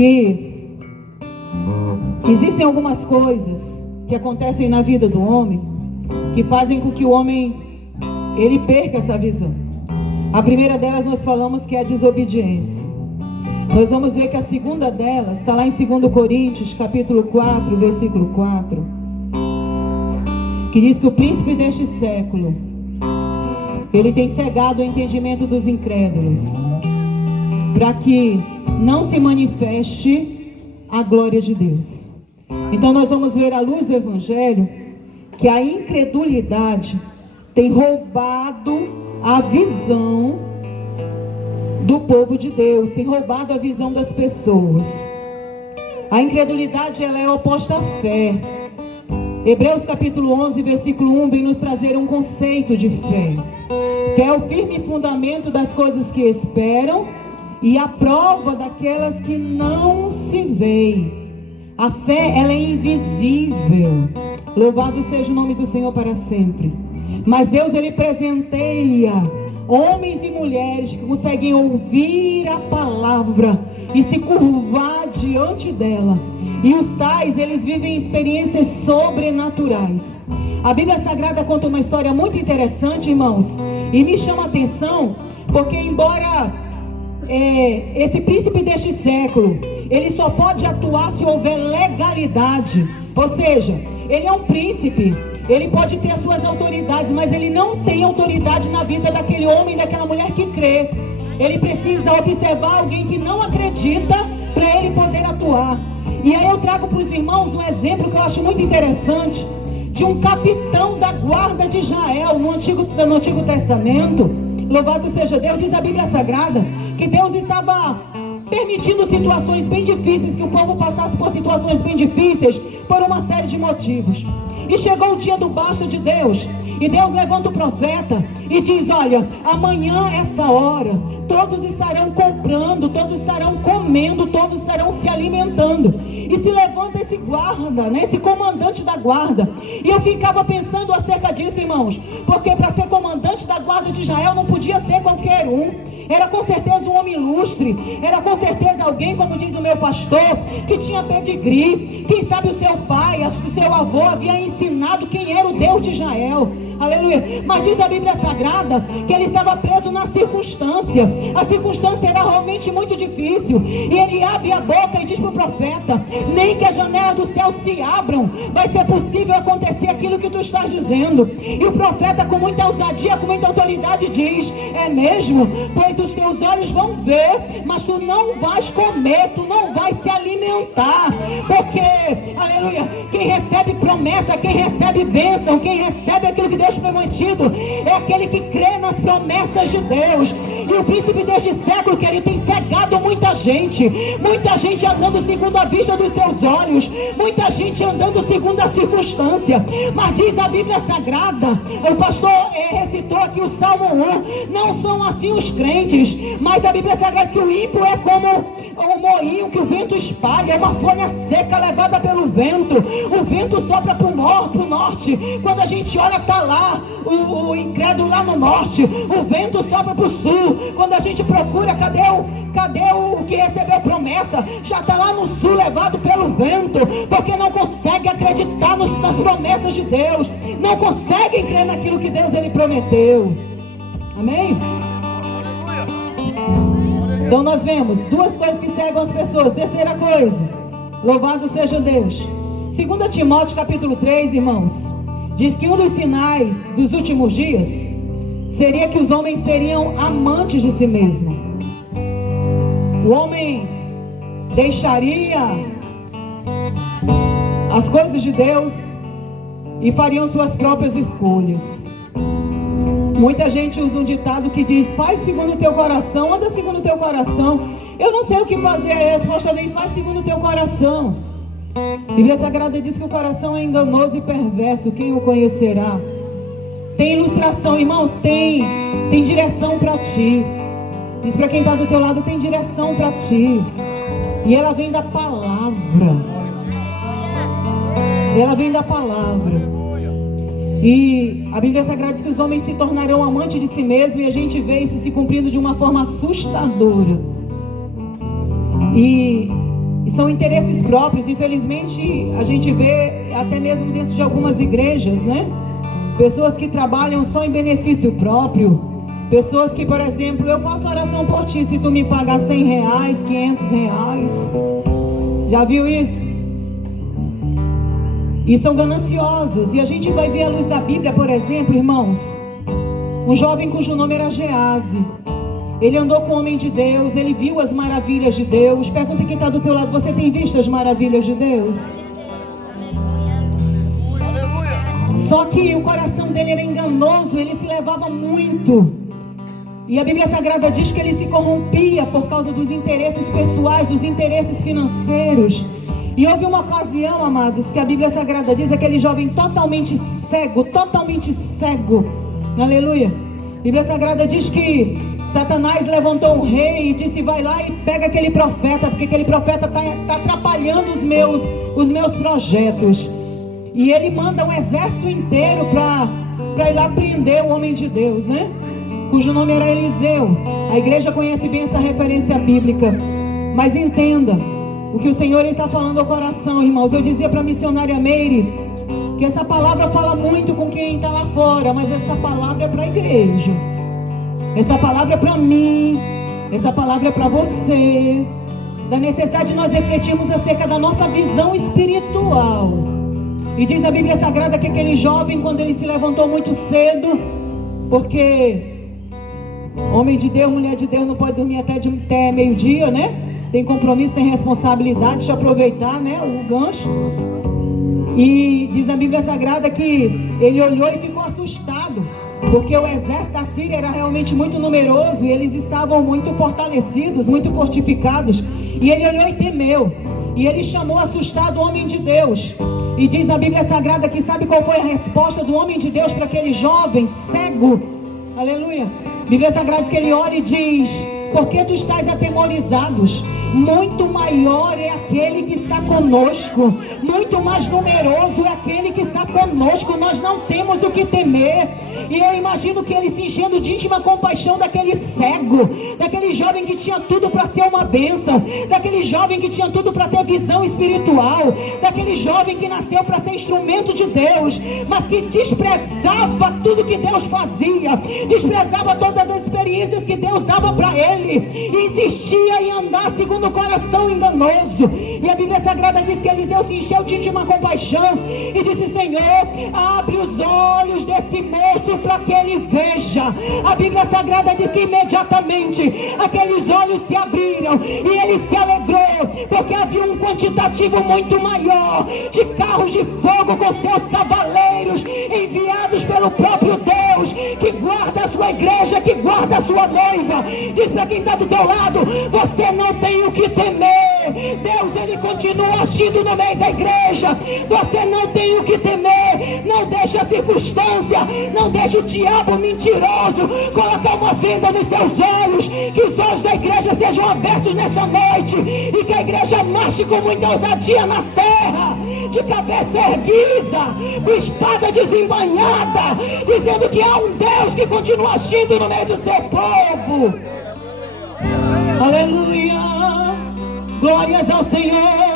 que existem algumas coisas que acontecem na vida do homem que fazem com que o homem ele perca essa visão. A primeira delas nós falamos que é a desobediência. Nós vamos ver que a segunda delas está lá em 2 Coríntios, capítulo 4, versículo 4, que diz que o príncipe deste século, ele tem cegado o entendimento dos incrédulos, para que não se manifeste a glória de Deus. Então nós vamos ver à luz do Evangelho que a incredulidade tem roubado a visão do povo de Deus, tem roubado a visão das pessoas. A incredulidade, ela é oposta à fé. Hebreus capítulo 11, versículo 1 vem nos trazer um conceito de fé. Fé é o firme fundamento das coisas que esperam e a prova daquelas que não se veem. A fé, ela é invisível. Louvado seja o nome do Senhor para sempre. Mas Deus, ele presenteia homens e mulheres que conseguem ouvir a palavra e se curvar diante dela. E os tais, eles vivem experiências sobrenaturais. A Bíblia Sagrada conta uma história muito interessante, irmãos, e me chama a atenção, porque embora esse príncipe deste século, ele só pode atuar se houver legalidade. Ou seja, ele é um príncipe, ele pode ter as suas autoridades, mas ele não tem autoridade na vida daquele homem, daquela mulher que crê. Ele precisa observar alguém que não acredita para ele poder atuar. E aí eu trago para os irmãos um exemplo que eu acho muito interessante, de um capitão da guarda de Israel no Antigo Testamento. Louvado seja Deus. Diz a Bíblia Sagrada que Deus estava permitindo situações bem difíceis, que o povo passasse por situações bem difíceis por uma série de motivos. E chegou o dia do basta de Deus, e Deus levanta o profeta e diz: olha, amanhã essa hora todos estarão comprando, todos estarão comendo, todos estarão se alimentando. E se levanta esse guarda, né, esse comandante da guarda. E eu ficava pensando acerca disso, irmãos, porque para ser comandante da guarda de Israel não podia ser qualquer um. Era com certeza um homem ilustre, era com certeza alguém, como diz o meu pastor, que tinha pedigree. Quem sabe o seu pai, o seu avô havia ensinado quem era o Deus de Israel. Aleluia. Mas diz a Bíblia Sagrada que ele estava preso na circunstância. A circunstância era realmente muito difícil. E ele abre a boca e diz para o profeta: nem que a janela do céu se abram, vai ser possível acontecer aquilo que tu estás dizendo. E o profeta, com muita ousadia, com muita autoridade, diz: é mesmo? Pois os teus olhos vão ver, mas tu não vais comer, tu não vais se alimentar. Porque, aleluia, quem recebe promessa, quem recebe bênção, quem recebe aquilo que Deus prometido, é aquele que crê nas promessas de Deus. E o príncipe deste século, querido, tem cegado muita gente andando segundo a vista dos seus olhos, muita gente andando segundo a circunstância. Mas diz a Bíblia Sagrada, o pastor recitou aqui o Salmo 1, não são assim os crentes, mas a Bíblia Sagrada diz que o ímpio é como um moinho que o vento espalha, é uma folha seca levada pelo vento. O vento sopra para o norte, quando a gente olha, está lá o incrédulo lá no norte. O vento sopra para o sul, quando a gente procura, cadê o que recebeu promessa? Já está lá no sul, levado pelo vento, porque não consegue acreditar nas promessas de Deus, não consegue crer naquilo que Deus ele prometeu. Amém? Então nós vemos duas coisas que cegam as pessoas. Terceira coisa, louvado seja Deus. 2 Timóteo capítulo 3, irmãos, diz que um dos sinais dos últimos dias seria que os homens seriam amantes de si mesmos. O homem deixaria as coisas de Deus e fariam suas próprias escolhas. Muita gente usa um ditado que diz: faz segundo o teu coração, anda segundo o teu coração. Eu não sei o que fazer, a resposta vem: faz segundo o teu coração. A Bíblia Sagrada diz que o coração é enganoso e perverso, quem o conhecerá? Tem ilustração, irmãos, tem direção para ti. Diz para quem está do teu lado: tem direção para ti. E ela vem da palavra. Ela vem da palavra. E a Bíblia Sagrada diz que os homens se tornarão amantes de si mesmos, e a gente vê isso se cumprindo de uma forma assustadora. E E são interesses próprios. Infelizmente, a gente vê até mesmo dentro de algumas igrejas, né? Pessoas que trabalham só em benefício próprio. Pessoas que, por exemplo, eu faço oração por ti, se tu me pagar R$100, R$500. Já viu isso? E são gananciosos. E a gente vai ver à luz da Bíblia, por exemplo, irmãos, um jovem cujo nome era Gease. Ele andou com o homem de Deus, ele viu as maravilhas de Deus. Pergunta quem está do teu lado: você tem visto as maravilhas de Deus? Só que o coração dele era enganoso, ele se levava muito. E a Bíblia Sagrada diz que ele se corrompia por causa dos interesses pessoais, dos interesses financeiros. E houve uma ocasião, amados, que a Bíblia Sagrada diz, aquele jovem totalmente cego, aleluia. A Bíblia Sagrada diz que Satanás levantou um rei e disse: vai lá e pega aquele profeta, porque aquele profeta está atrapalhando os meus projetos. E ele manda um exército inteiro para ir lá prender o homem de Deus, né? Cujo nome era Eliseu. A igreja conhece bem essa referência bíblica. Mas entenda o que o Senhor está falando ao coração, irmãos. Eu dizia para a missionária Meire que essa palavra fala muito com quem está lá fora, mas essa palavra é para a igreja. Essa palavra é para mim. Essa palavra é para você. Da necessidade de nós refletirmos acerca da nossa visão espiritual. E diz a Bíblia Sagrada que aquele jovem, quando ele se levantou muito cedo, porque homem de Deus, mulher de Deus não pode dormir até meio-dia, né? Tem compromisso, tem responsabilidade. Deixa eu aproveitar, né, o gancho. E diz a Bíblia Sagrada que ele olhou e ficou assustado, porque o exército da Síria era realmente muito numeroso e eles estavam muito fortalecidos, muito fortificados. E ele olhou e temeu. E ele chamou assustado o homem de Deus. E diz a Bíblia Sagrada que sabe qual foi a resposta do homem de Deus para aquele jovem cego? Aleluia. A Bíblia Sagrada diz que ele olha e diz: por que tu estás atemorizados? Muito maior é aquele que está conosco, muito mais numeroso é aquele que está conosco. Nós não temos o que temer. E eu imagino que ele se enchendo de íntima compaixão daquele cego, daquele jovem que tinha tudo para ser uma bênção, daquele jovem que tinha tudo para ter visão espiritual, daquele jovem que nasceu para ser instrumento de Deus, mas que desprezava tudo que Deus fazia, desprezava todas as experiências que Deus dava para ele, e insistia em andar segundo o coração enganoso. E a Bíblia Sagrada diz que Eliseu se encheu de íntima compaixão e disse: Senhor, abre os olhos desse moço para que ele veja. A Bíblia Sagrada diz que imediatamente aqueles olhos se abriram e ele se alegrou, porque havia um quantitativo muito maior de carros de fogo com seus cavaleiros, enviados pelo próprio Deus, que guarda a sua igreja, que guarda a sua noiva. Diz para quem está do teu lado: você não tem o que temer. Deus, ele continua agindo no meio da igreja. Você não tem o que temer. Não deixe a circunstância, não deixe o diabo mentiroso colocar uma venda nos seus olhos. Que os olhos da igreja sejam abertos nesta noite e que a igreja marche com muita ousadia na terra, de cabeça erguida, com espada desembainhada, dizendo que há um Deus que continua agindo no meio do seu povo. Aleluia, glórias ao Senhor.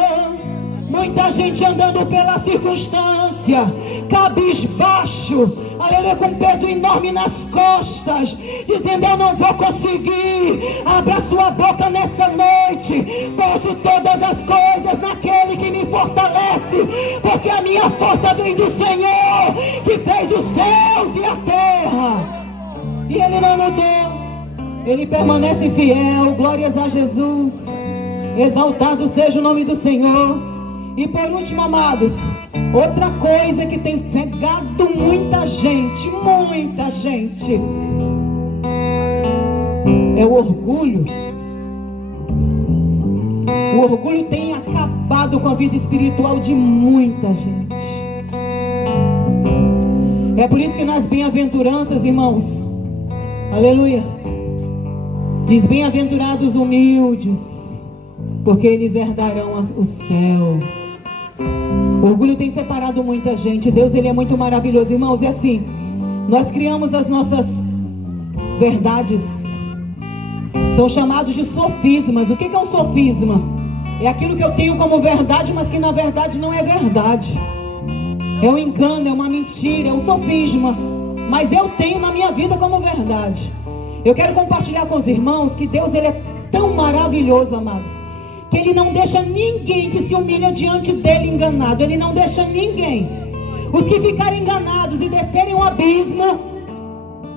Muita gente andando pela circunstância, cabisbaixo, aleluia, com um peso enorme nas costas, dizendo: eu não vou conseguir. Abra sua boca nesta noite: posso todas as coisas naquele que me fortalece, porque a minha força vem do Senhor, que fez os céus e a terra. E ele não mudou, ele permanece fiel. Glórias a Jesus, exaltado seja o nome do Senhor. E por último, amados, outra coisa que tem cegado muita gente é o orgulho. O orgulho tem acabado com a vida espiritual de muita gente. É por isso que nas bem-aventuranças, irmãos, aleluia, diz: bem-aventurados humildes, porque eles herdarão o céu. O orgulho tem separado muita gente. Deus, ele é muito maravilhoso, irmãos. E assim, nós criamos as nossas verdades, são chamados de sofismas. O que é um sofisma? É aquilo que eu tenho como verdade, mas que na verdade não é verdade. É um engano, é uma mentira, é um sofisma. Mas eu tenho na minha vida como verdade. Eu quero compartilhar com os irmãos que Deus, Ele é tão maravilhoso, amados, que Ele não deixa ninguém que se humilha diante dEle enganado. Ele não deixa ninguém. Os que ficarem enganados e descerem o abismo,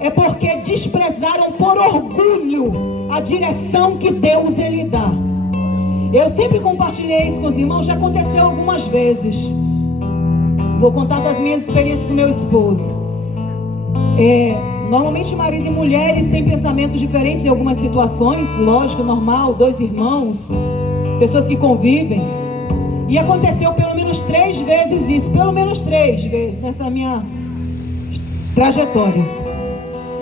é porque desprezaram por orgulho a direção que Deus, Ele dá. Eu sempre compartilhei isso com os irmãos, já aconteceu algumas vezes. Vou contar das minhas experiências com meu esposo. Normalmente marido e mulher, eles têm pensamentos diferentes em algumas situações, lógico, normal, dois irmãos, pessoas que convivem. E aconteceu pelo menos 3 vezes isso, pelo menos 3 vezes nessa minha trajetória.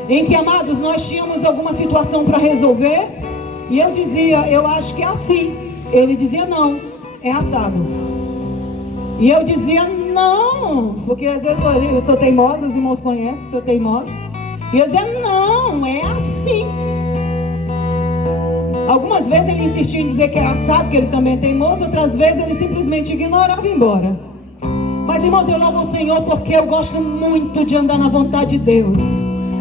Em que, amados, nós tínhamos alguma situação para resolver, e eu dizia, eu acho que é assim. Ele dizia, não, é assado. E eu dizia, não, porque às vezes eu sou teimosa, os irmãos conhecem, sou teimosa. E eu dizia, não, é assim. Algumas vezes ele insistia em dizer que era assado, que ele também é teimoso. Outras vezes ele simplesmente ignorava e ia embora. Mas, irmãos, eu louvo o Senhor porque eu gosto muito de andar na vontade de Deus.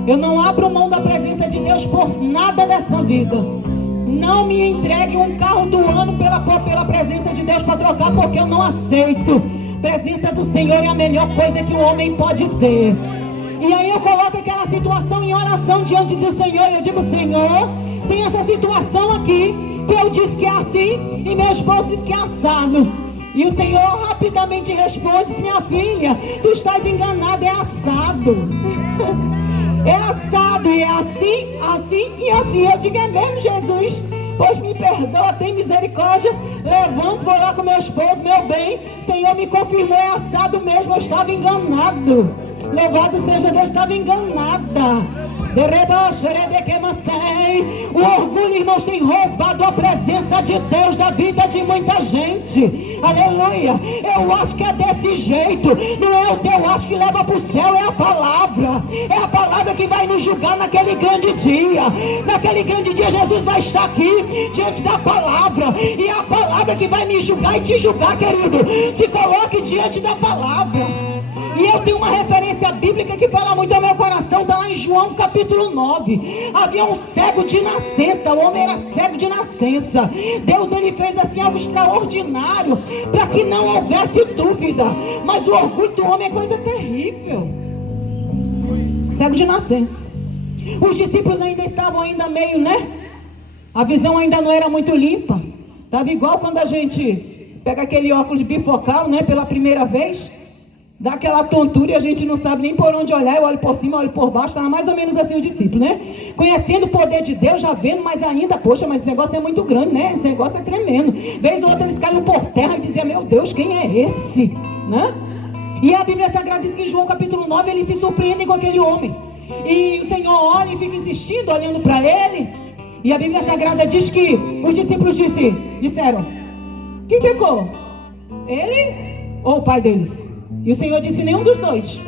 Eu não abro mão da presença de Deus por nada dessa vida. Não me entregue um carro do ano pela presença de Deus para trocar, porque eu não aceito. Presença do Senhor é a melhor coisa que o homem pode ter. E aí eu coloco aquela situação em oração diante do Senhor. E eu digo, Senhor, tem essa situação aqui, que eu disse que é assim, e meu esposo disse que é assado. E o Senhor rapidamente responde, minha filha, tu estás enganada, é assado. É assado, e é assim, assim e assim. Eu digo, é mesmo, Jesus? Pois me perdoa, tem misericórdia. Levanto, vou lá com meu esposo, meu bem. Senhor, me confirmou, é assado mesmo, eu estava enganado. Louvado seja Deus, estava enganada. O orgulho, irmãos, tem roubado a presença de Deus da vida de muita gente. Aleluia. Eu acho que é desse jeito. Não é o teu acho que leva para o céu, é a palavra. É a palavra que vai nos julgar naquele grande dia. Naquele grande dia Jesus vai estar aqui diante da palavra. E é a palavra que vai me julgar e te julgar, querido. Se coloque diante da palavra. E eu tenho uma referência bíblica que fala muito ao meu coração, está lá em João capítulo 9. Havia um cego de nascença, o homem era cego de nascença. Deus, ele fez assim algo extraordinário, para que não houvesse dúvida. Mas o orgulho do homem é coisa terrível. Cego de nascença. Os discípulos ainda estavam meio, a visão ainda não era muito limpa. Estava igual quando a gente pega aquele óculos bifocal, pela primeira vez. Dá aquela tontura e a gente não sabe nem por onde olhar. Eu olho por cima, eu olho por baixo. Estava mais ou menos assim os discípulos, Conhecendo o poder de Deus, já vendo, mas ainda, poxa, mas esse negócio é muito grande, Esse negócio é tremendo. Vez ou outra eles caíam por terra e diziam, meu Deus, quem é esse? E a Bíblia Sagrada diz que em João capítulo 9 eles se surpreendem com aquele homem. E o Senhor olha e fica insistindo, olhando para ele. E a Bíblia Sagrada diz que os discípulos disseram, quem pecou? Ele ou o pai deles? E o Senhor disse, nenhum dos dois.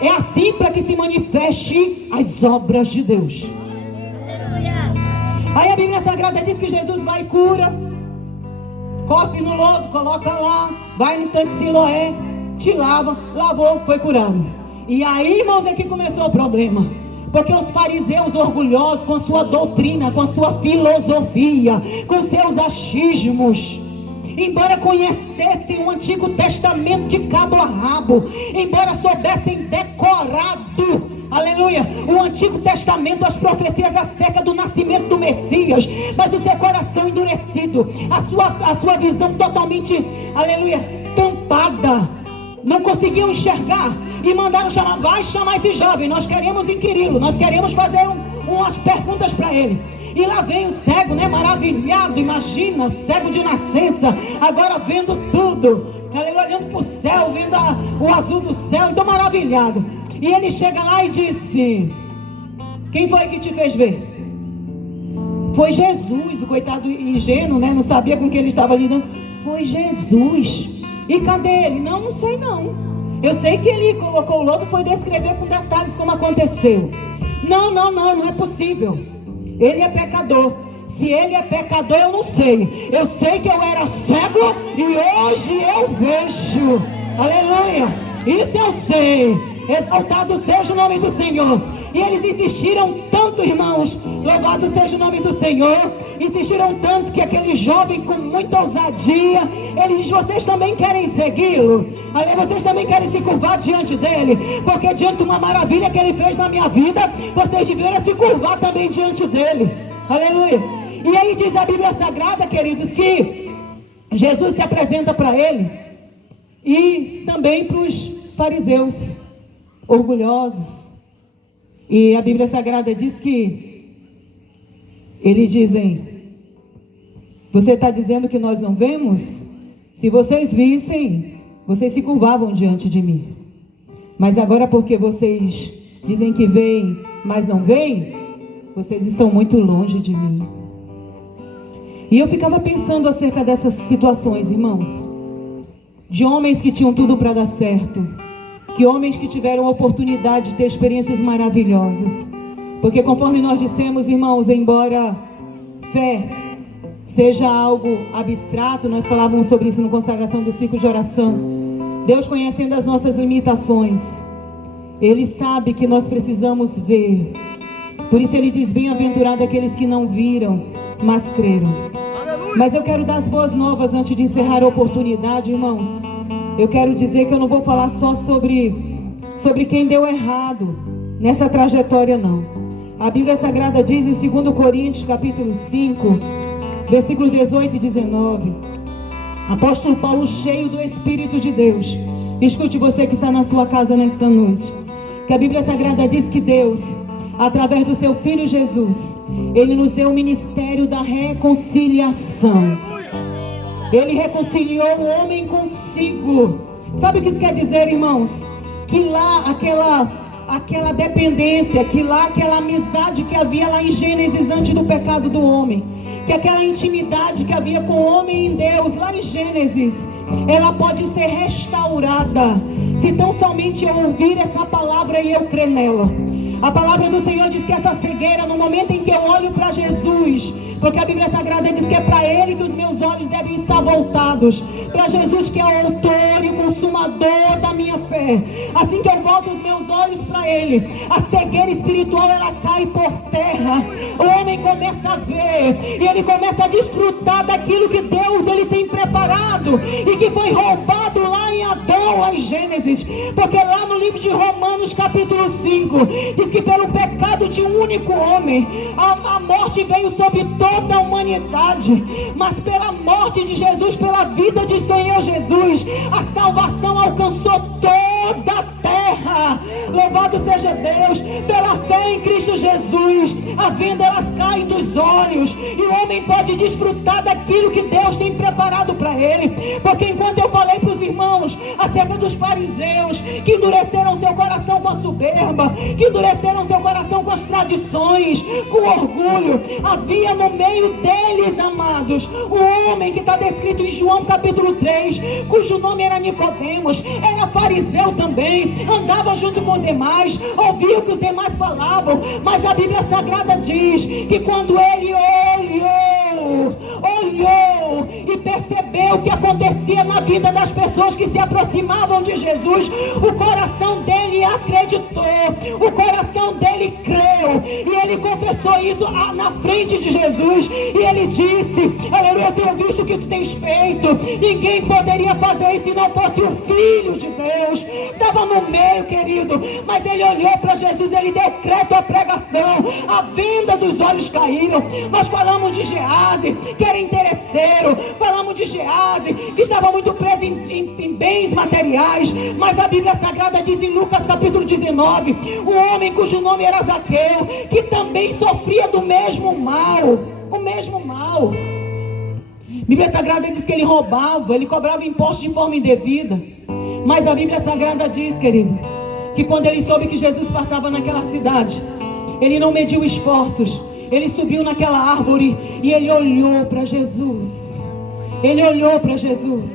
É assim para que se manifeste as obras de Deus. Aí a Bíblia Sagrada diz que Jesus vai e cura. Cospe no lodo, coloca lá. Vai no tanque de Siloé, te lava, lavou, foi curado. E aí, irmãos, é que começou o problema. Porque os fariseus orgulhosos, com a sua doutrina, com a sua filosofia, com seus achismos, embora conhecessem o Antigo Testamento de cabo a rabo, embora soubessem decorado, aleluia, o Antigo Testamento, as profecias acerca do nascimento do Messias, mas o seu coração endurecido, a sua visão totalmente, aleluia, tampada, não conseguiam enxergar, e mandaram chamar, vai chamar esse jovem, nós queremos inquiri-lo, nós queremos fazer umas perguntas para ele. E lá vem o cego, maravilhado, imagina, cego de nascença, agora vendo tudo, olhando para o céu, vendo o azul do céu, então maravilhado. E ele chega lá e disse, quem foi que te fez ver? Foi Jesus, o coitado ingênuo, não sabia com quem ele estava lidando. Foi Jesus. E cadê ele? Não sei não. Eu sei que ele colocou o lodo, foi descrever com detalhes como aconteceu. Não é possível. Ele é pecador. Se ele é pecador, eu não sei. Eu sei que eu era cego e hoje eu vejo. Aleluia. Isso eu sei. Exaltado seja o nome do Senhor. E eles insistiram tanto, irmãos, louvado seja o nome do Senhor, insistiram tanto que aquele jovem, com muita ousadia, ele diz: vocês também querem segui-lo? Vocês também querem se curvar diante dele? Porque diante de uma maravilha que ele fez na minha vida, vocês deveriam se curvar também diante dele. Aleluia. E aí diz a Bíblia Sagrada, queridos, que Jesus se apresenta para ele e também para os fariseus orgulhosos. E a Bíblia Sagrada diz que eles dizem: você está dizendo que nós não vemos? Se vocês vissem, vocês se curvavam diante de mim. Mas agora, porque vocês dizem que veem, mas não veem, vocês estão muito longe de mim. E eu ficava pensando acerca dessas situações, irmãos, de homens que tinham tudo para dar certo, que homens que tiveram a oportunidade de ter experiências maravilhosas. Porque conforme nós dissemos, irmãos, embora fé seja algo abstrato, nós falávamos sobre isso no Consagração do Ciclo de Oração, Deus, conhecendo as nossas limitações, Ele sabe que nós precisamos ver. Por isso Ele diz: bem-aventurado aqueles que não viram, mas creram. Mas eu quero dar as boas novas antes de encerrar a oportunidade, irmãos. Eu quero dizer que eu não vou falar só sobre quem deu errado nessa trajetória, não. A Bíblia Sagrada diz em 2 Coríntios, capítulo 5, versículos 18 e 19. Apóstolo Paulo, cheio do Espírito de Deus. Escute, você que está na sua casa nesta noite, que a Bíblia Sagrada diz que Deus, através do seu Filho Jesus, Ele nos deu o ministério da reconciliação. Ele reconciliou o homem consigo. Sabe o que isso quer dizer, irmãos? Que lá aquela dependência, que lá aquela amizade que havia lá em Gênesis antes do pecado do homem, que aquela intimidade que havia com o homem em Deus lá em Gênesis, ela pode ser restaurada se tão somente eu ouvir essa palavra e eu crer nela. A palavra do Senhor diz que essa cegueira, no momento em que eu olho para Jesus, porque a Bíblia Sagrada diz que é para Ele que os meus olhos devem estar voltados, para Jesus, que é o autor e o consumador da minha fé. Assim que eu volto os meus olhos para Ele, a cegueira espiritual, ela cai por terra. O homem começa a ver, e ele começa a desfrutar daquilo que Deus ele tem preparado, e que foi roubado lá em Adão, lá em Gênesis. Porque lá no livro de Romanos, capítulo 5, diz que pelo pecado de um único homem, a morte veio sobre toda a humanidade. Mas pela morte de Jesus, pela vida de Senhor Jesus, a salvação alcançou toda a terra. Louvado seja Deus. Pela fé em Cristo Jesus, a venda elas caem dos olhos, e o homem pode desfrutar daquilo que Deus tem preparado para ele. Porque enquanto eu falei para os irmãos acerca dos fariseus, que endureceram seu coração com a soberba, que endureceram seu coração com as tradições, com o orgulho, havia no meio deles, amados, um homem que está descrito em João capítulo 3, cujo nome era Nicodemos, era fariseu também, andava junto com os demais, ouvia o que os demais falavam, mas a Bíblia Sagrada diz que quando ele olhou e percebeu o que acontecia na vida das pessoas que se aproximavam de Jesus, o coração dele acreditou, o coração dele creu, e ele confessou isso na frente de Jesus, e ele disse: aleluia, eu tenho visto o que tu tens feito, ninguém poderia fazer isso se não fosse o Filho de Deus. Estava no meio, querido, mas ele olhou para Jesus, ele deu crédito à pregação, a venda dos olhos caíram. Nós falamos de Gease, que era interesseiro, falamos de Gease, que estava muito preso em bens materiais, mas a Bíblia Sagrada diz em Lucas capítulo 19, um homem cujo nome era Zaqueu, que também sofria do mesmo mal, o mesmo mal. A Bíblia Sagrada diz que ele roubava, ele cobrava impostos de forma indevida, mas a Bíblia Sagrada diz, querido, que quando ele soube que Jesus passava naquela cidade, ele não mediu esforços, ele subiu naquela árvore e ele olhou para Jesus. Ele olhou para Jesus.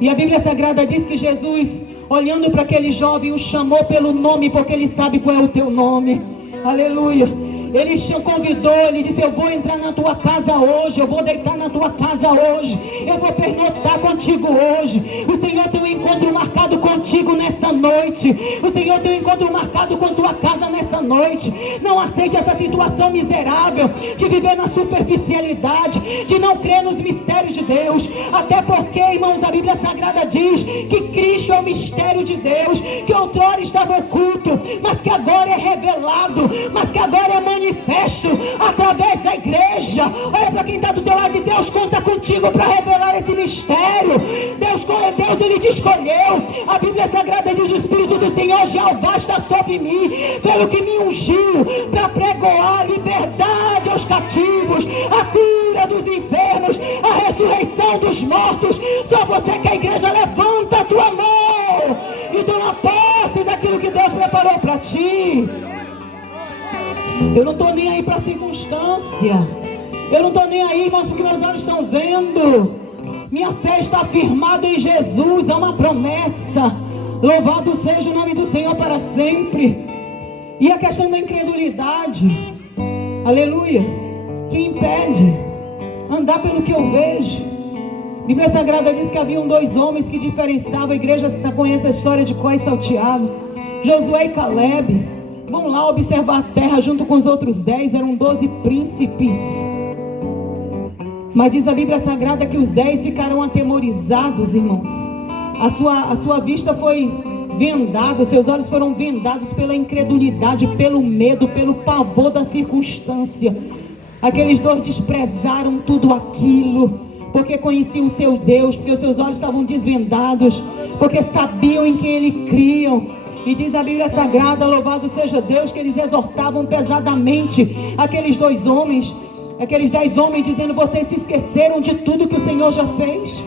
E a Bíblia Sagrada diz que Jesus, olhando para aquele jovem, o chamou pelo nome, porque ele sabe qual é o teu nome. Aleluia. Ele te convidou, ele disse: eu vou entrar na tua casa hoje, eu vou deitar na tua casa hoje, eu vou pernotar contigo hoje. O Senhor tem um encontro marcado contigo nesta noite. O Senhor tem um encontro marcado com tua casa nesta noite. Não aceite essa situação miserável de viver na superficialidade, de não crer nos mistérios de Deus. Até porque, irmãos, a Bíblia Sagrada diz que Cristo é o mistério de Deus, que outrora estava oculto, mas que agora é revelado, mas que agora é manifesto através da igreja. Olha para quem está do teu lado: Deus conta contigo para revelar esse mistério. Deus ele te escolheu. A Bíblia Sagrada diz: o Espírito do Senhor Jeová está sobre mim, pelo que me ungiu para pregoar a liberdade aos cativos, a cura dos enfermos, a ressurreição dos mortos. Só você que a igreja levanta a tua mão e toma posse daquilo que Deus preparou para ti. Eu não estou nem aí para a circunstância. Eu não estou nem aí, irmãos, porque meus olhos estão vendo. Minha fé está firmada em Jesus. É uma promessa. Louvado seja o nome do Senhor para sempre. E a questão da incredulidade, aleluia, que impede andar pelo que eu vejo. A Bíblia Sagrada diz que haviam 2 homens que diferenciavam. A igreja conhece a história de Có e Salteado, Josué e Caleb. Vão lá observar a terra junto com os outros 10. Eram 12 príncipes. Mas diz a Bíblia Sagrada que os 10 ficaram atemorizados, irmãos. A sua vista foi vendada, seus olhos foram vendados pela incredulidade, pelo medo, pelo pavor da circunstância. Aqueles 2 desprezaram tudo aquilo, porque conheciam o seu Deus, porque os seus olhos estavam desvendados, porque sabiam em quem ele criam. E diz a Bíblia Sagrada, louvado seja Deus, que eles exortavam pesadamente aqueles 2 homens, aqueles 10 homens, dizendo: vocês se esqueceram de tudo que o Senhor já fez?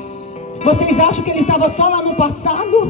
Vocês acham que ele estava só lá no passado?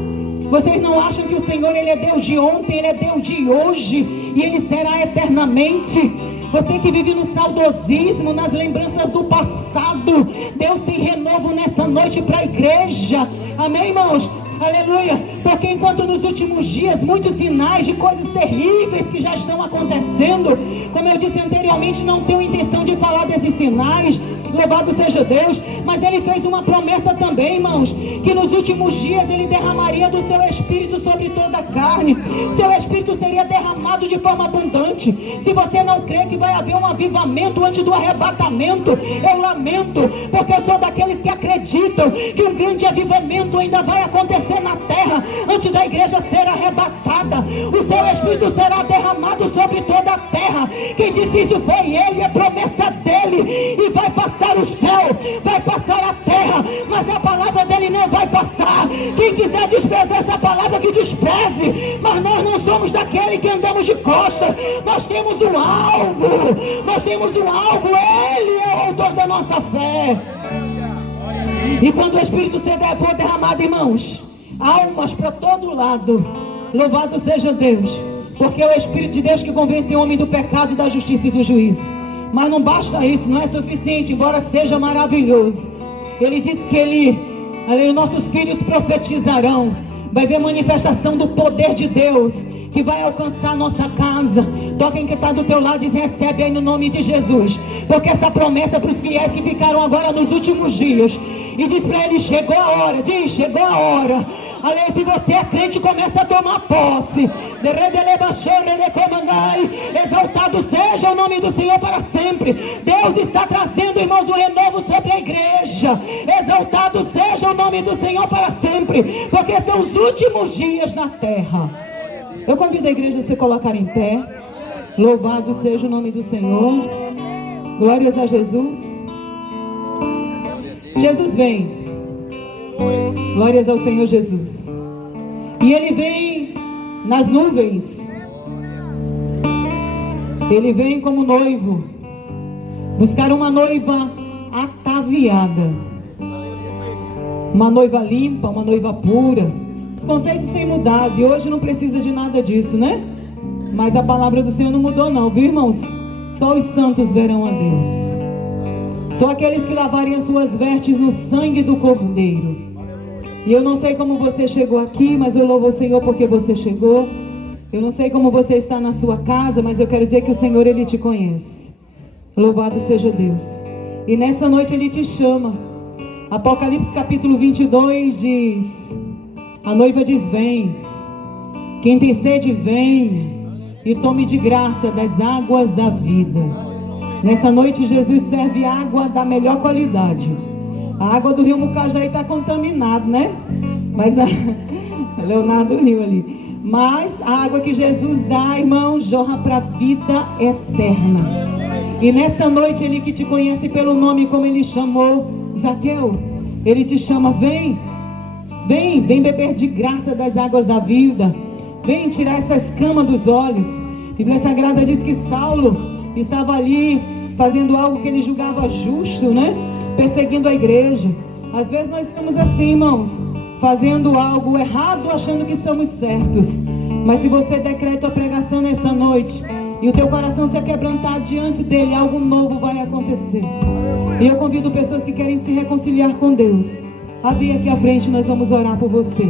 Vocês não acham que o Senhor, ele é Deus de ontem, ele é Deus de hoje, e ele será eternamente? Você que vive no saudosismo, nas lembranças do passado, Deus tem renovo nessa noite para a igreja. Amém, irmãos? Aleluia. Porque enquanto nos últimos dias muitos sinais de coisas terríveis que já estão acontecendo, como eu disse anteriormente, não tenho intenção de falar desses sinais, louvado seja Deus, mas ele fez uma promessa também, irmãos, que nos últimos dias ele derramaria do seu Espírito sobre toda a carne. Seu Espírito seria derramado de forma abundante. Se você não crê que vai haver um avivamento antes do arrebatamento, eu lamento, porque eu sou daqueles que acreditam que um grande avivamento ainda vai acontecer na terra antes da igreja ser arrebatada. O seu Espírito será derramado sobre toda a terra. Quem disse isso foi ele, é promessa dele. E vai passar o céu, vai passar a terra, mas a palavra dele não vai passar. Quem quiser desprezar essa palavra, que despreze. Mas nós não somos daquele que andamos de costas. Nós temos um alvo, ele é o autor da nossa fé. E quando o Espírito for derramado, irmãos, almas para todo lado, louvado seja Deus, porque é o Espírito de Deus que convence o homem do pecado, da justiça e do juízo. Mas não basta isso, não é suficiente, embora seja maravilhoso. Ele disse que nossos filhos profetizarão. Vai haver manifestação do poder de Deus, que vai alcançar a nossa casa. Toca em quem está do teu lado e diz: recebe aí no nome de Jesus. Porque essa promessa para os fiéis que ficaram agora nos últimos dias. E diz para eles: chegou a hora. Diz: chegou a hora. Aliás, se você é crente, começa a tomar posse. Exaltado seja o nome do Senhor para sempre. Deus está trazendo, irmãos, um renovo sobre a igreja. Exaltado seja o nome do Senhor para sempre, porque são os últimos dias na terra. Eu convido a igreja a se colocar em pé. Louvado seja o nome do Senhor. Glórias a Jesus. Jesus vem. Glórias ao Senhor Jesus. E ele vem nas nuvens. Ele vem como noivo buscar uma noiva ataviada, uma noiva limpa, uma noiva pura. Os conceitos têm mudado e hoje não precisa de nada disso, né? Mas a palavra do Senhor não mudou não, viu, irmãos? Só os santos verão a Deus. Só aqueles que lavarem as suas vestes no sangue do Cordeiro. E eu não sei como você chegou aqui, mas eu louvo o Senhor porque você chegou. Eu não sei como você está na sua casa, mas eu quero dizer que o Senhor, Ele te conhece. Louvado seja Deus. E nessa noite Ele te chama. Apocalipse capítulo 22 diz: a noiva diz: vem. Quem tem sede, venha e tome de graça das águas da vida. Nessa noite Jesus serve água da melhor qualidade. A água do rio Mucajaí está contaminada, né? Mas Leonardo riu ali. Mas a água que Jesus dá, irmão, jorra para a vida eterna. E nessa noite Ele que te conhece pelo nome, como Ele chamou Zaqueu, Ele te chama: vem, vem, vem beber de graça das águas da vida. Vem tirar essa escama dos olhos. A Bíblia Sagrada diz que Saulo estava ali fazendo algo que ele julgava justo, né? Perseguindo a igreja. Às vezes nós estamos assim, irmãos, fazendo algo errado, achando que estamos certos. Mas se você decreta a pregação nessa noite e o teu coração se quebrantar diante dele, algo novo vai acontecer. E eu convido pessoas que querem se reconciliar com Deus a vir aqui à frente, nós vamos orar por você.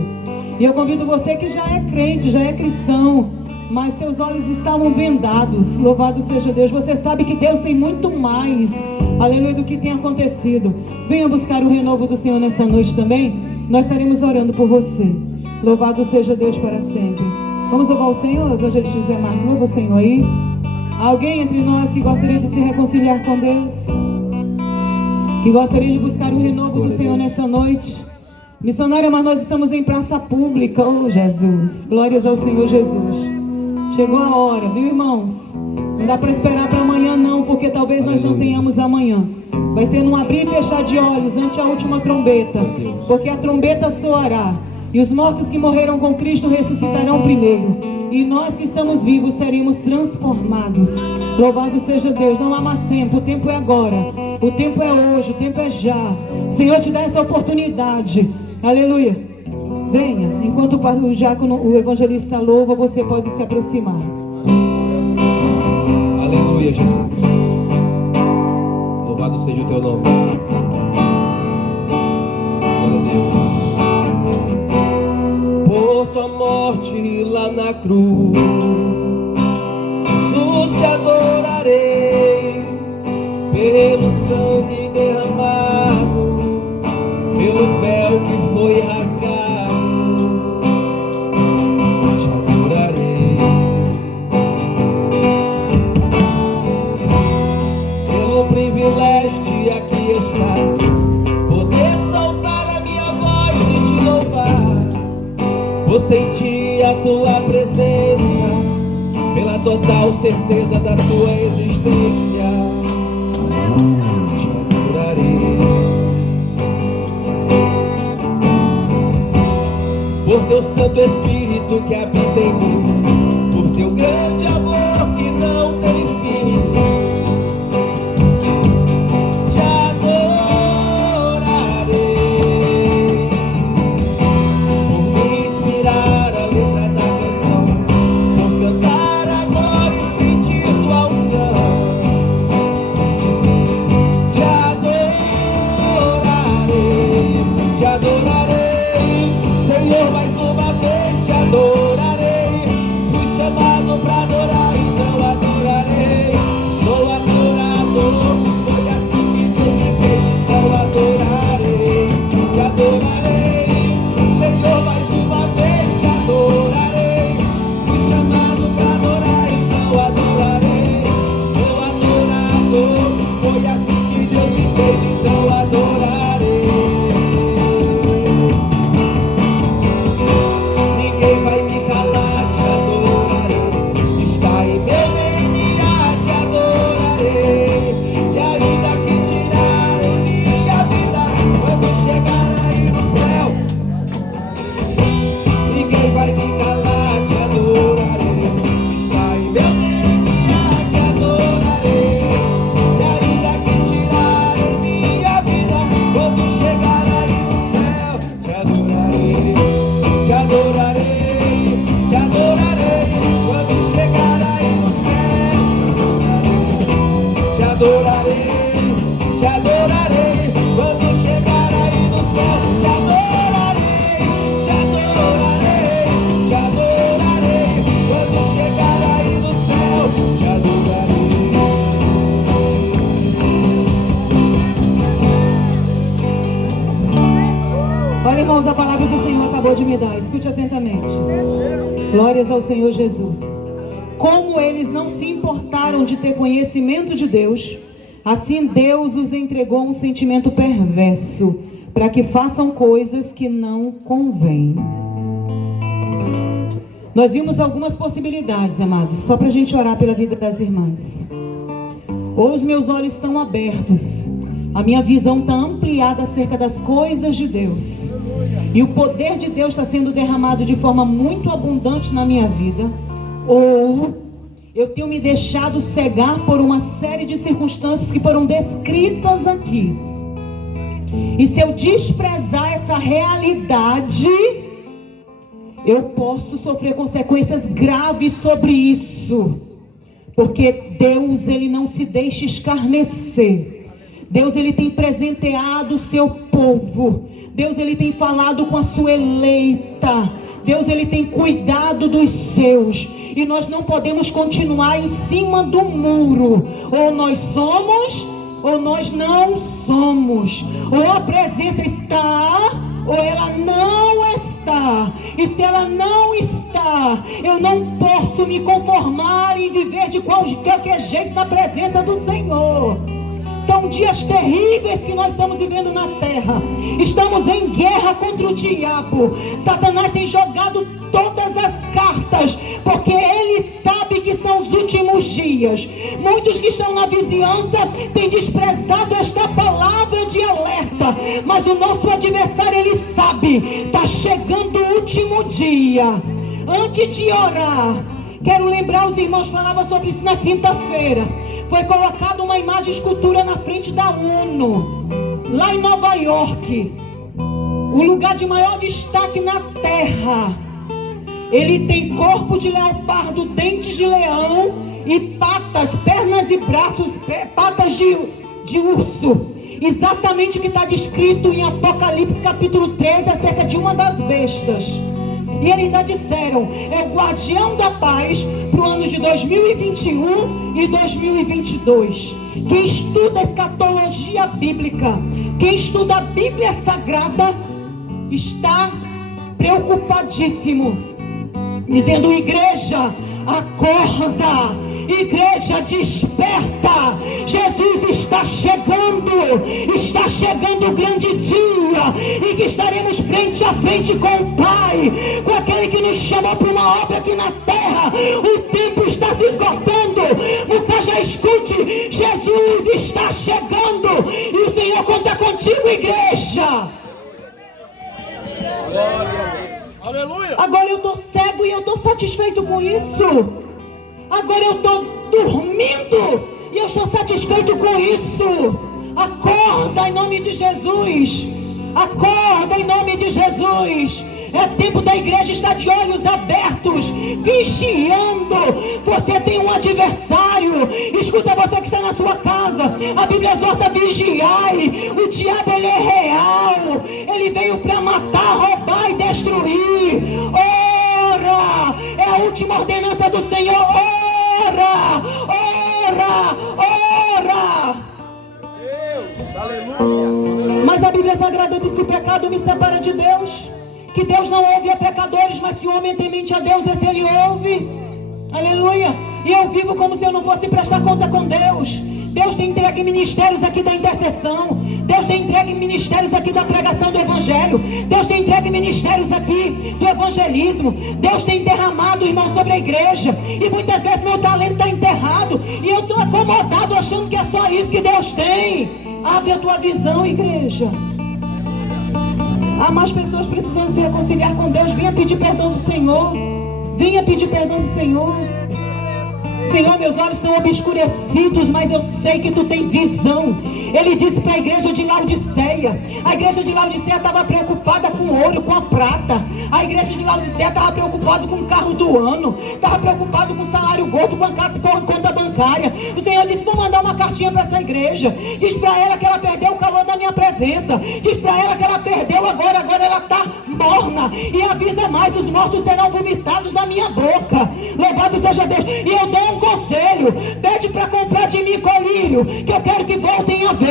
E eu convido você que já é crente, já é cristão, mas teus olhos estavam vendados. Louvado seja Deus. Você sabe que Deus tem muito mais, aleluia, do que tem acontecido. Venha buscar o renovo do Senhor nessa noite também. Nós estaremos orando por você. Louvado seja Deus para sempre. Vamos louvar o Senhor, evangelista José Marcos. Louva o Senhor aí. Alguém entre nós que gostaria de se reconciliar com Deus? Que gostaria de buscar o renovo do Senhor nessa noite? Missionária, mas nós estamos em praça pública. Oh, Jesus, glórias ao Senhor Jesus. Chegou a hora, viu, irmãos? Não dá para esperar para amanhã não, porque talvez nós não tenhamos amanhã. Vai ser num abrir e fechar de olhos ante a última trombeta, porque a trombeta soará e os mortos que morreram com Cristo ressuscitarão primeiro, e nós que estamos vivos seremos transformados. Louvado seja Deus. Não há mais tempo, o tempo é agora, o tempo é hoje, o tempo é já. O Senhor te dá essa oportunidade. Aleluia. Venha, enquanto o diácono, o evangelista louva, você pode se aproximar. Aleluia, Jesus. Louvado seja o teu nome. Glória a Deus. Por tua morte lá na cruz, Jesus, te adorarei. Pelo sangue derramado, pelo véu que foi rasgado, te adorarei. Pelo privilégio de aqui estar, poder soltar a minha voz e te louvar, por sentir a tua presença, pela total certeza da tua existência, te adorarei. Por teu Santo Espírito que habita em mim, por teu grande amor que não tem fim, te adorarei. Por me inspirar a letra da canção, por cantar agora e sentir tua unção, te adorarei, te adorarei. Senhor, mais uma vez te adorarei. irmãos, a palavra que o Senhor acabou de me dar, escute atentamente. Glórias ao Senhor Jesus. Como eles não se importaram de ter conhecimento de Deus, assim Deus os entregou um sentimento perverso, para que façam coisas que não convêm. Nós vimos algumas possibilidades, amados, só para a gente orar pela vida das irmãs. Ou os meus olhos estão abertos, a minha visão está ampliada acerca das coisas de Deus, e o poder de Deus está sendo derramado de forma muito abundante na minha vida. Ou eu tenho me deixado cegar por uma série de circunstâncias que foram descritas aqui. E se eu desprezar essa realidade, eu posso sofrer consequências graves sobre isso. Porque Deus, Ele não se deixa escarnecer. Deus, Ele tem presenteado o seu povo. Deus, Ele tem falado com a sua eleita. Deus, Ele tem cuidado dos seus. E nós não podemos continuar em cima do muro. Ou nós somos, ou nós não somos. Ou a presença está, ou ela não está. E se ela não está, eu não posso me conformar em viver de qualquer jeito na presença do Senhor. São dias terríveis que nós estamos vivendo na terra. Estamos em guerra contra o diabo. Satanás tem jogado todas as cartas, porque ele sabe que são os últimos dias. Muitos que estão na vizinhança têm desprezado esta palavra de alerta, mas o nosso adversário, ele sabe, está chegando o último dia. Antes de orar, quero lembrar, os irmãos falavam sobre isso na quinta-feira. Foi colocada uma imagem escultura na frente da ONU, lá em Nova York, o lugar de maior destaque na terra. Ele tem corpo de leopardo, dentes de leão e patas, pernas e braços, patas de urso. Exatamente o que está descrito em Apocalipse capítulo 13 acerca de uma das bestas. E eles ainda disseram, é o guardião da paz para o ano de 2021 e 2022. Quem estuda a escatologia bíblica, quem estuda a Bíblia Sagrada, está preocupadíssimo, dizendo: igreja, acorda, igreja, desperta, Jesus está chegando o grande dia, e que estaremos frente a frente com o Pai, com aquele que nos chamou para uma obra aqui na terra. O tempo está se esgotando, já escute, Jesus está chegando, e o Senhor conta contigo, igreja. Aleluia. Agora eu estou cego e eu estou satisfeito com isso. Agora eu estou dormindo e eu estou satisfeito com isso. Acorda em nome de Jesus. Acorda em nome de Jesus. É tempo da igreja estar de olhos abertos, vigiando. Você tem um adversário. Escuta, você que está na sua casa, a Bíblia exorta: vigiai. O diabo, ele é real. Ele veio para matar, roubar e destruir. Ora, é a última ordenança do Senhor. Ora, ora, ora. Deus, aleluia. Mas a Bíblia Sagrada diz que o pecado me separa de Deus, que Deus não ouve a pecadores, mas se o homem tem mente a Deus, esse ele ouve. Aleluia. E eu vivo como se eu não fosse prestar conta com Deus. Deus tem entregue ministérios aqui da intercessão. Deus tem entregue ministérios aqui da pregação do evangelho. Deus tem entregue ministérios aqui do evangelismo. Deus tem derramado, irmão, sobre a igreja. E muitas vezes meu talento está enterrado, e eu estou acomodado achando que é só isso que Deus tem. Abre a tua visão, igreja. Há mais pessoas precisando se reconciliar com Deus. Venha pedir perdão do Senhor. Venha pedir perdão do Senhor. Senhor, meus olhos são obscurecidos, mas eu sei que tu tem visão. Ele disse para a igreja de Laodiceia. A igreja de Laodiceia estava preocupada com o ouro, com a prata. A igreja de Laodiceia estava preocupada com o carro do ano, estava preocupada com o salário gordo, com a conta bancária. O Senhor disse: vou mandar uma cartinha para essa igreja. Diz para ela que ela perdeu o calor da minha presença. Diz para ela que ela perdeu agora ela está morna. E avisa mais: os mortos serão vomitados na minha boca. Louvado seja Deus. E eu dou um conselho: pede para comprar de mim colírio, que eu quero que voltem a ver.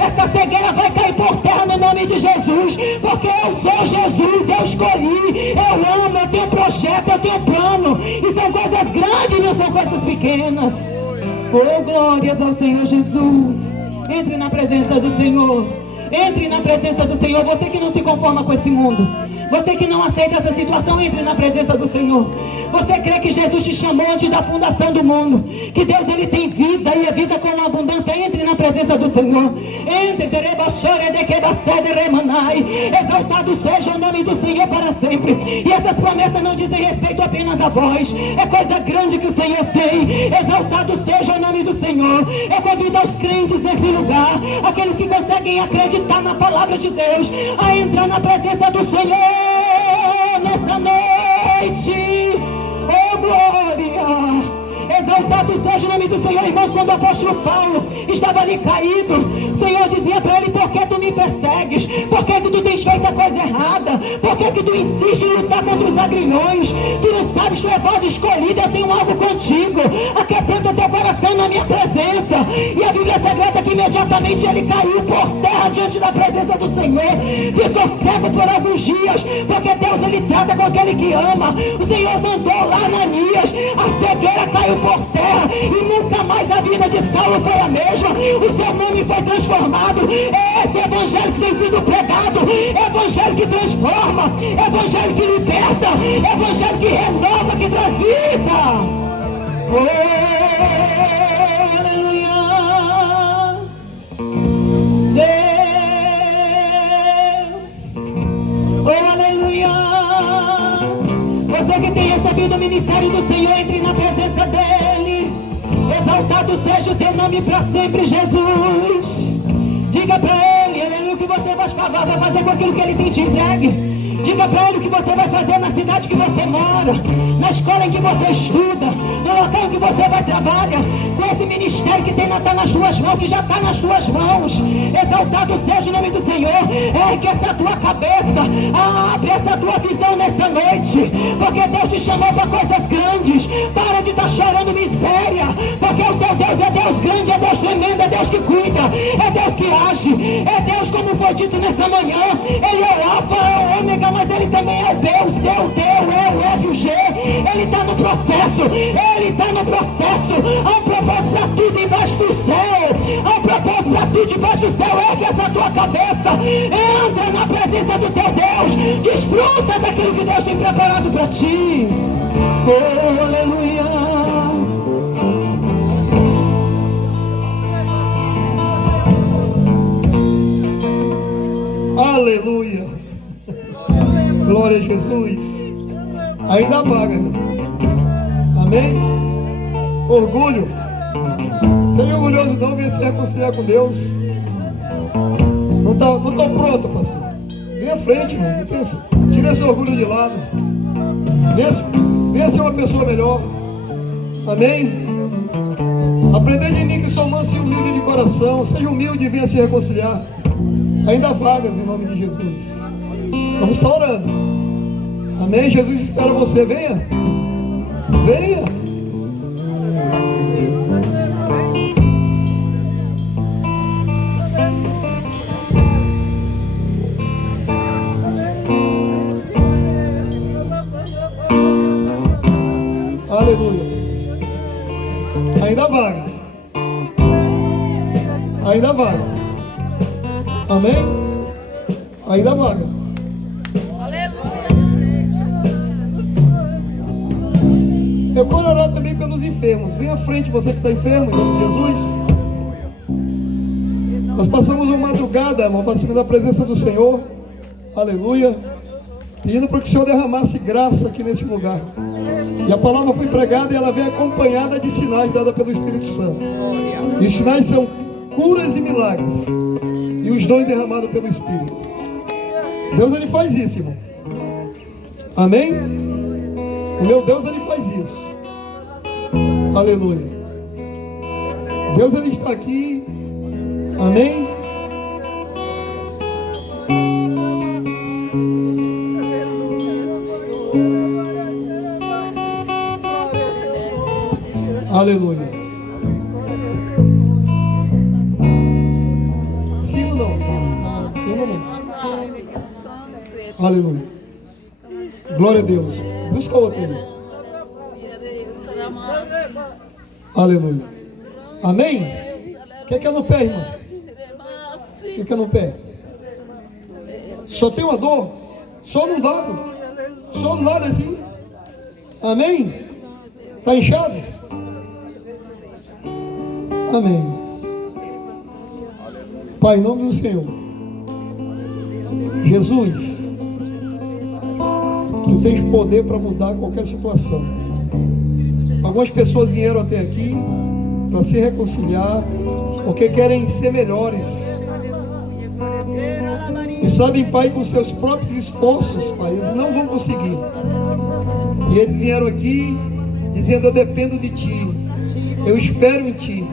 Essa cegueira vai cair por terra no nome nome de Jesus, porque eu sou Jesus, eu escolhi, eu amo, eu tenho projeto, eu tenho plano, e são coisas grandes, não são coisas pequenas. Oh, glórias ao Senhor Jesus. Entre na presença do Senhor. Entre na presença do Senhor. Você que não se conforma com esse mundo, você que não aceita essa situação, entre na presença do Senhor. Você crê que Jesus te chamou antes da fundação do mundo, que Deus ele tem vida e a vida com abundância. Entre na presença do Senhor. Entre, exaltado seja o nome do Senhor para sempre. E essas promessas não dizem respeito apenas a vós, é coisa grande que o Senhor tem. Exaltado seja o nome do Senhor. Eu convido aos crentes nesse lugar, aqueles que conseguem acreditar na palavra de Deus, a entrar na presença do Senhor nesta noite. Oh, glória! Exaltado seja o nome do Senhor, irmãos. Quando o apóstolo Paulo estava ali caído, o Senhor dizia para ele: por que tu me persegues? Por que tu tens feito a coisa errada? Por que tu insistes em lutar contra os agrilhões? Tu não sabes, tu é voz escolhida, eu tenho algo contigo. Aquebranta teu coração na minha presença. E a Bíblia Sagrada que imediatamente ele caiu por terra diante da presença do Senhor. Ficou cego por alguns dias, porque Deus ele trata com aquele que ama. O Senhor mandou lá Ananias, a cegueira caiu por terra e nunca mais a vida de Saulo foi a mesma. O seu nome foi transformado. Esse evangelho que tem sido pregado, evangelho que transforma, evangelho que liberta, evangelho que renova, que traz vida. Oh, aleluia. Deus, oh, aleluia. Você que tem recebido o ministério do Senhor, entre na presença dele. Exaltado seja o teu nome para sempre, Jesus. Diga para ele, aleluia, o que você vai fazer com aquilo que ele tem te entregue. Diga para ele o que você vai fazer na cidade que você mora, na escola em que você estuda, no local em que você vai trabalhar, com esse ministério que está nas tuas mãos, que já está nas tuas mãos. Exaltado seja o nome do Senhor. Ergue essa tua cabeça, abre essa tua visão nessa noite, porque Deus te chamou para coisas grandes. Para de estar chorando miséria, porque o teu Deus é Deus grande, é Deus tremendo, é Deus que cuida, é Deus que age, é Deus, como foi dito nessa manhã. Ele é o Alfa, é o Ômega, mas ele também é o Deus, é o Deus, é o F, o G. Ele está no processo, ele está no processo. Há um propósito para tudo embaixo do céu, há um propósito para tudo debaixo do céu. Ergue essa tua cabeça, entra na presença do teu Deus, desfruta daquilo que Deus tem preparado para ti. Oh, aleluia. Aleluia. Glória a Jesus. Ainda há vaga, irmãos. Amém? Orgulho. Seja orgulhoso não, venha se reconciliar com Deus. Não estou pronto, pastor. Vem à frente, irmão. Tira esse orgulho de lado. Venha ser uma pessoa melhor. Amém? Aprender de mim que sou manso e humilde de coração. Seja humilde e venha se reconciliar. Ainda há vagas em nome de Jesus. Vamos estar orando. Amém? Jesus espera você. Venha. Venha. Aleluia. Ainda há vaga. Ainda há vaga. Amém? Ainda há vaga. Eu quero orar também pelos enfermos. Vem à frente, você que está enfermo, em nome de Jesus. Nós passamos uma madrugada, irmão, na presença do Senhor. Aleluia. Pedindo para que o Senhor derramasse graça aqui nesse lugar. E a palavra foi pregada e ela vem acompanhada de sinais dados pelo Espírito Santo. E os sinais são curas e milagres. E os dons derramados pelo Espírito. Deus, ele faz isso, irmão. Amém? O meu Deus, ele faz isso. Aleluia. Deus, ele está aqui. Amém? Aleluia. Sino não. Sino não. Aleluia. Glória a Deus. Busca outra aí. Aleluia. Amém? O que é no pé, irmã? O que é no pé? Só tem uma dor? Só num lado? Só num lado assim? Amém? Está inchado? Amém. Pai, em nome do Senhor, Jesus, Tu tens poder para mudar qualquer situação. Algumas pessoas vieram até aqui para se reconciliar, porque querem ser melhores. E sabem, Pai, com seus próprios esforços, Pai, eles não vão conseguir. E eles vieram aqui dizendo: eu dependo de Ti, eu espero em Ti,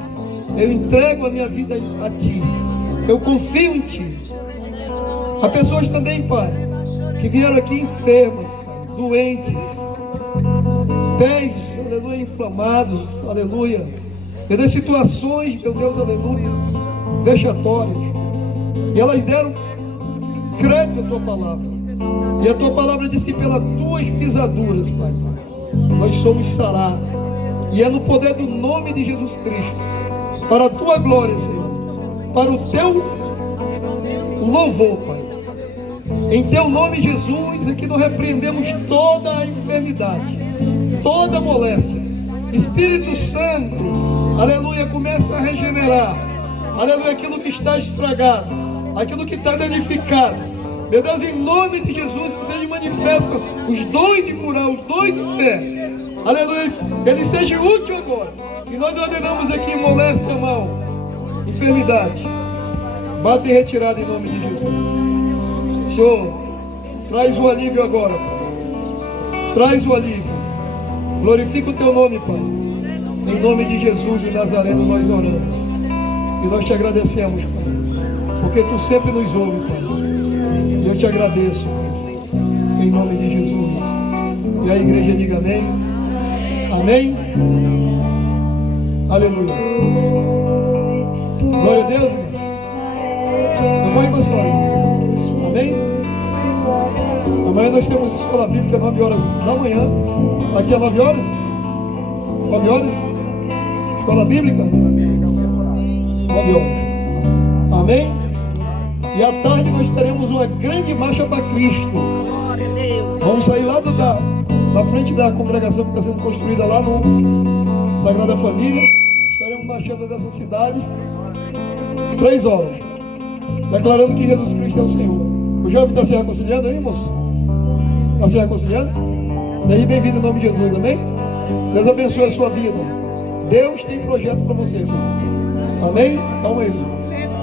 eu entrego a minha vida a Ti, eu confio em Ti. Há pessoas também, Pai, que vieram aqui enfermas, Pai, doentes, pés, aleluia, inflamados, aleluia, meu Deus, situações, meu Deus, aleluia, vexatórias. E elas deram crédito à Tua palavra. E a Tua palavra diz que pelas Tuas pisaduras, Pai, nós somos sarados. E é no poder do nome de Jesus Cristo, para a Tua glória, Senhor, para o Teu louvor, Pai. Em Teu nome, Jesus, é que nós repreendemos toda a enfermidade, toda a moléstia. Espírito Santo, aleluia, começa a regenerar, aleluia, aquilo que está estragado, aquilo que está danificado. Meu Deus, em nome de Jesus, que seja manifesto os dons de curar, os dons de fé, aleluia, ele seja útil agora. E nós ordenamos aqui moléstia, mal, enfermidade, bate e retirada em nome de Jesus. Senhor, traz o alívio agora, Pai. Traz o alívio. Glorifica o Teu nome, Pai. Em nome de Jesus de Nazareno nós oramos. E nós Te agradecemos, Pai, porque Tu sempre nos ouve, Pai. E eu Te agradeço, Pai, em nome de Jesus. E a igreja diga amém. Amém. Aleluia. Glória a Deus, irmão. Eu vou ir para a senhora, irmão. Amém. Amanhã nós temos escola bíblica 9 horas da manhã. Aqui é 9 horas? 9 horas? Escola bíblica? 9 horas. Amém? E à tarde nós teremos uma grande marcha para Cristo. Vamos sair lá da frente da congregação que está sendo construída lá no Sagrada Família. Estaremos marchando dessa cidade 3 horas, declarando que Jesus Cristo é o Senhor. O jovem está se reconciliando aí, moço? Está se reconciliando? Seja bem-vindo em nome de Jesus, amém? Deus abençoe a sua vida. Deus tem projeto para você, filho. Amém? Calma aí.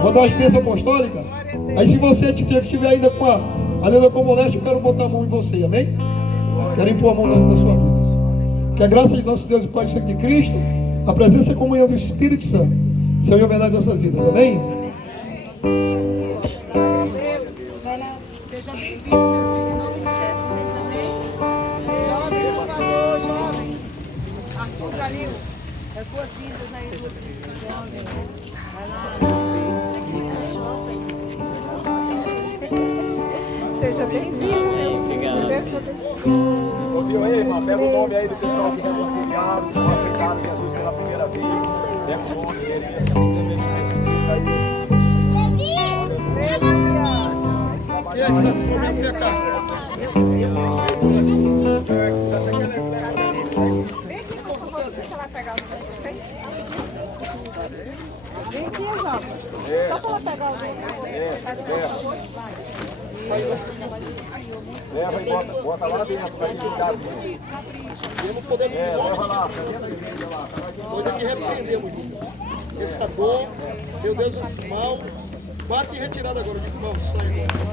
Vou dar uma bênçãos apostólica. Aí se você estiver ainda com a moléstia, eu quero botar a mão em você, amém? Quero impor a mão na sua vida. Que a graça de nosso Deus e Pai, do Sangue de Cristo, a presença e a comunhão do Espírito Santo seja a verdade das nossas vidas, amém? Seja bem-vindo, em nome de Jesus, amém? Jovem, por favor, jovens. Arthur Galil, as boas-vindas aí. Vai lá. Seja bem-vindo. Obrigado. Ouviu aí, irmão? Pega o nome aí do pessoal que reconciliaram, que não aceitaram Jesus pela primeira vez. Pega o nome dele, essa coisa específica aí. E aí, vem cá. Vem aqui, por favor, você vai pegar o nome de vocês. Vem aqui, Jovem. Só para ela pegar o nome. Leva e bota lá dentro, vai ligar assim. Pelo poder do Leva lá. Nós aqui repreendemos essa dor, meu Deus, esse mal. Bate e retirada agora, de mão, sai agora.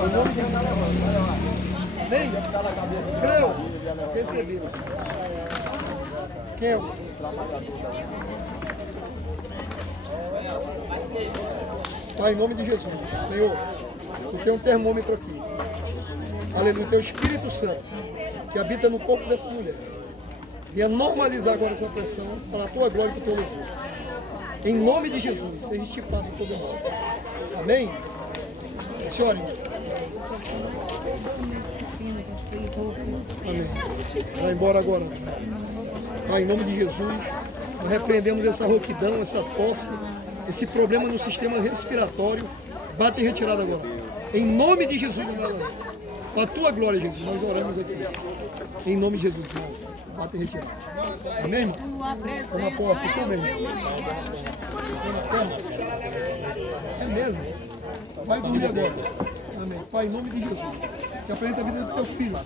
O nome de Jesus. Amém? Creu. Recebeu. Quem é o Pai, em nome de Jesus, Senhor, tu tem um termômetro aqui. Aleluia, teu Espírito Santo, que habita no corpo dessa mulher. Venha normalizar agora essa pressão para a tua glória e para o teu louvor. Em nome de Jesus, seja estipado todo mal. Amém? Senhora. Amém. Vai embora agora. Pai, em nome de Jesus, nós repreendemos essa rouquidão, essa tosse, esse problema no sistema respiratório. Bate e retirada agora. Em nome de Jesus, para a tua glória, Jesus, nós oramos aqui. Em nome de Jesus, irmão. Bate e retirada. Amém, irmão? Toma posse, toma, irmão. É mesmo? Vai dormir agora. Amém. Pai, em nome de Jesus, que apresenta a vida do teu filho.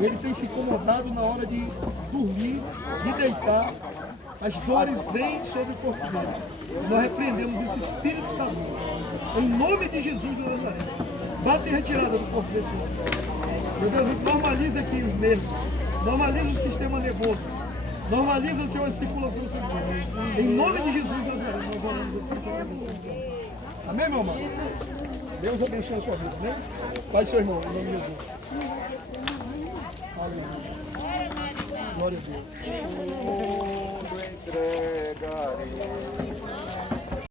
Ele tem se incomodado na hora de dormir, de deitar. As dores vêm sobre o corpo dele. Nós repreendemos esse espírito da dor. Em nome de Jesus de Nazaré. Bate em retirada do corpo desse homem. Meu Deus, normaliza aqui mesmo. Normaliza o sistema nervoso. Normaliza a sua circulação sanguínea. Em nome de Jesus de Nazaré. Nós oramos aqui. Amém, meu irmão? Deus abençoe a sua vida, né? Pai, seu irmão, em nome de Jesus. Aleluia. Glória a Deus.